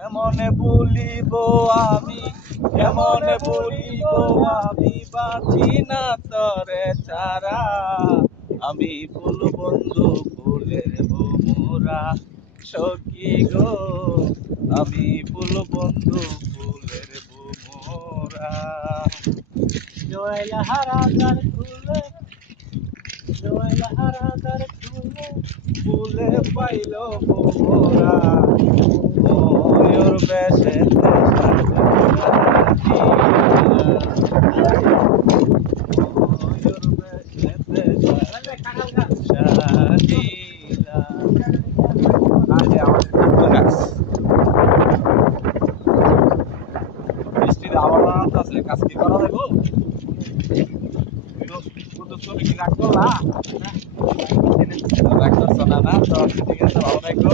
কেমনে বলিব আমি, কেমনে বলিব আমি, বাঁচি না তরে ছাড়া। আমি ফুল বন্ধু ফুলের মোরা সখী গো, আমি ফুল বন্ধু ফুলের মোরা। জয়লাহারাদার ফুলে, জয়লাহারাদার ফুলে, ফুলে পাইল মোরা, ময়ূর বেশেতে ময়ূর বেশেতে সাজিলা। আরে আমাদের কাকুল গাছ বৃষ্টির আবার আছে, কাজ কি করা যাবো? ছবি কি রাগ করলা? রাগ করছো না? না তো ঠিক আছে, ভালো থাকো।